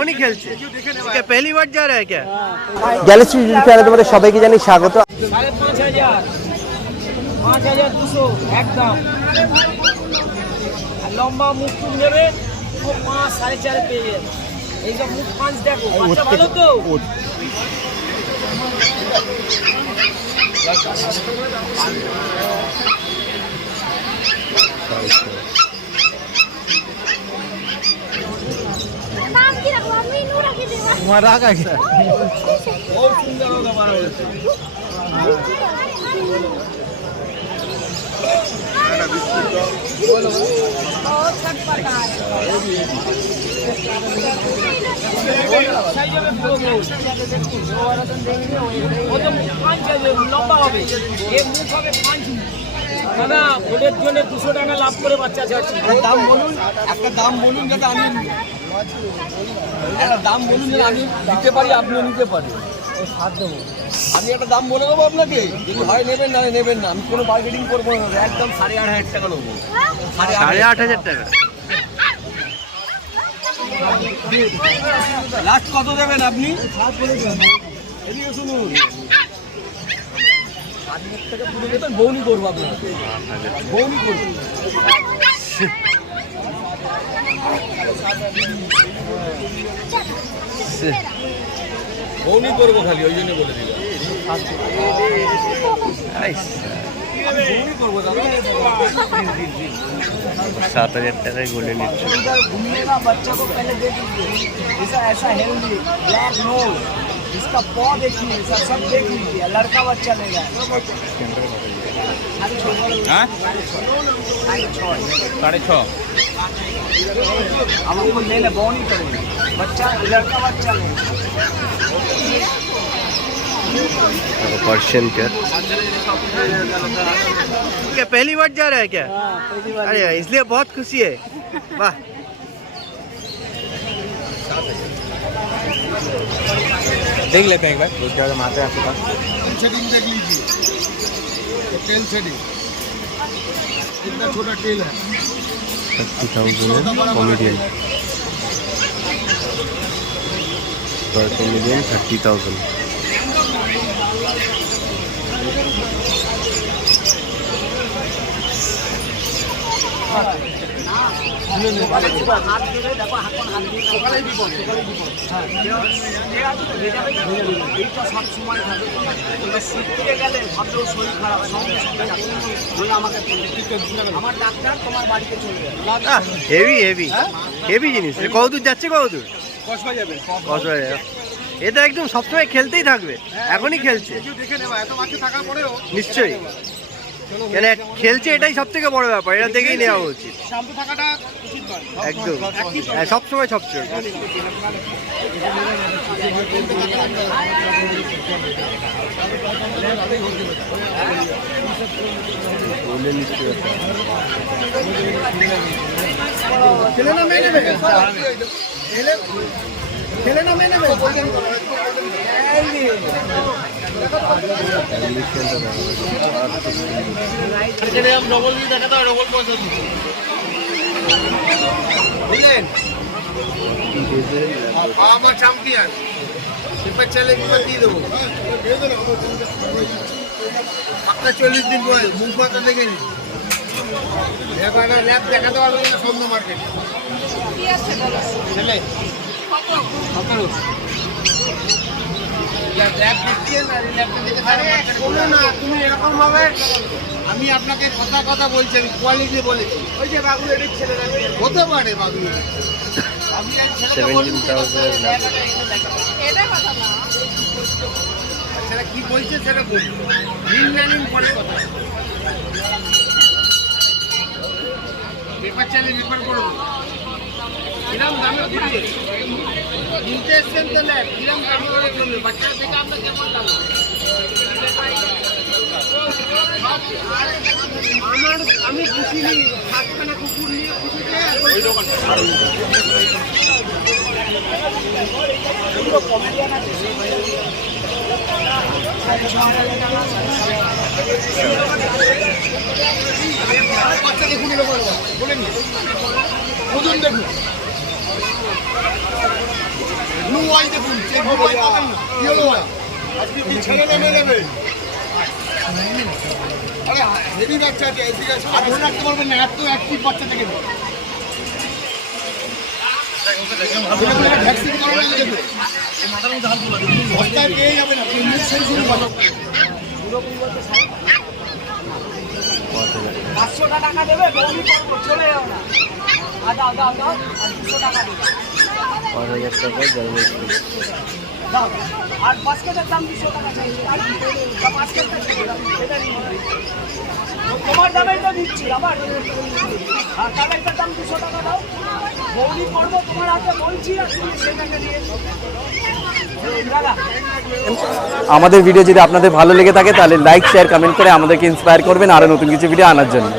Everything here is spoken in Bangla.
এখনই খেলছে। क्या पहली बार जा रहा है क्या? গ্যালাক্সি ইউটিউব চ্যানেলে তোমাদের সবাইকে জানাই স্বাগত। 5,500 5,200 একদম। লম্বা মুখ টুক নেবে ও 5 4.5 পেয়ে যাবে। এইসব মুখ 5 দেখো বাচ্চা ভালো তো। नाम की रखो मम्मी नू रखी दे तुम्हारा राग है क्या? बहुत सुंदर होगा बारह बजे। बहुत चटपटा है। वो तो पाँच लंबा হবে ये মুখ হবে 5 দাদা ওদের জন্য 200 টাকা লাভ করে বাচ্চা ছাড়ছি। দাম বলুন, একটা দাম বলুন যাতে আমি একটা দাম বলুন যাতে আমি দিতে পারি আপনিও নিতে পারেন। আমি একটা দাম বলে দেবো আপনাকে, যদি হয় নেবেন না নেবেন না, আমি কোনো বার্গেনিং করবো না, একদম 8,500 টাকা নেবো। 8,500 টাকা লাস্ট কত দেবেন আপনি? এদিকে শুনুন, থেকে পুরো দেবেন, বউনি করবো আপনার, বউনি করবো। বউনি করবো খালি, ওই জন্য বলে দিলাম। বউনি করবো দাদা। 7,000 টাকায় গোলে নিচ্ছে। घूमिएगा बच्चा को पहले देख लीजिए, ऐसा ऐसा हेल्दी ब्लैक नोज, इसका पॉ देखिए, सब देख लीजिए, लड़का बच्चा लेगा। हाँ? 6.5 हम हमको ले ले बॉनी करेंगे, बच्चा लड़का बच्चा लेगा। Persian cat. क्या पहली बार जा रहा है क्या? अरे इसलिए बहुत खुशी है। वाह, देख लेते हैं एक बार बहुत ज़्यादा माते हैं आपके पास। सेटिंग देख लीजिए, टेल सेटिंग कितना छोटा टेल है। 30,000 है कॉमेडियन पर कॉमेडियन 30,000। হেভি হেভি হেভি জিনিস। কতদূর যাচ্ছে? কতদূর? কসবা যাবে, কসবায় যাবে। এটা একদম সবসময় খেলতেই থাকবে, এখনই খেলছে। দেখে নেওয়া এত বাচ্চা থাকার পরেও নিশ্চয়ই, কেন খেলছে এটাই সব থেকে বড় ব্যাপার, এটা দেখেই নেওয়া উচিত। শান্ত থাকাটা উচিত নয় একদম, হ্যাঁ সবসময় সবচেয়ে খেলে না মেয়ে নেবে, খেলে না মেয়ে নেবে। বুঝলেন আমার চ্যাম্পিয়ন এবার চ্যালেঞ্জ দিয়ে দেবো। আপনার 40 দিন পরে মুখ পাতা দেখে নিন, এবার ল্যাব দেখাতে পারবেন না সন্ধ্যা মার্কেট ছেলে তুমি এরকম ভাবে, আমি আপনাকে কথা কথা বলছি, আমি কোয়ালিটি বলেছি। ওই যে বাগুলো এর ছেলে হতে পারে, বাগুলো সেটা কি বলছে সেটা বলছি, নিন পরে কথা পেপার চাইলে রিফার করবো। কিরম দামে দিচ্ছে কিনতে এসছেন তো ল্যাব, কিরম দামে হলে চলবে? বাচ্চারা থেকে আপনার কেমন দাম? আমি পুষিনি, 7খানা কুকুর নিয়ে পুষিতে কমেডিয়ান আছে। বাচ্চা দেখুন, বলেন ওজন দেখুন, ছেড়ে নেমে নেবে আরে হেভি বাচ্চা আছে এদিকে আর ধরে রাখতে পারবেন না এত অ্যাক্টিভ বাচ্চা থেকে ভ্যাকসিন করানো যাবে বস্তায় পেয়ে যাবেন আপনি ইঞ্জেকশন শুরু করুন 500 টাকা দেবে বৌদি করবো চলে যাও না দাও দাও দাও আর 200 টাকা দেবে 5000 টাকা জলদি দাও আর বাস্কেটের দাম 200 টাকা চাইছে আর বাস্কেটটা সেটা নিয়ে তোমার দামে তো দিচ্ছি আবার আর কালেরটার দাম 200 টাকা দাও বৌদি করবো তোমার হাতে বলছি আর তুমি সেটাকে দিয়ে দাদা আমাদের ভিডিও যদি আপনাদের ভালো লেগে থাকে তাহলে লাইক শেয়ার কমেন্ট করে আমাদেরকে ইন্সপায়ার করবেন আরও নতুন কিছু ভিডিও আনার জন্য।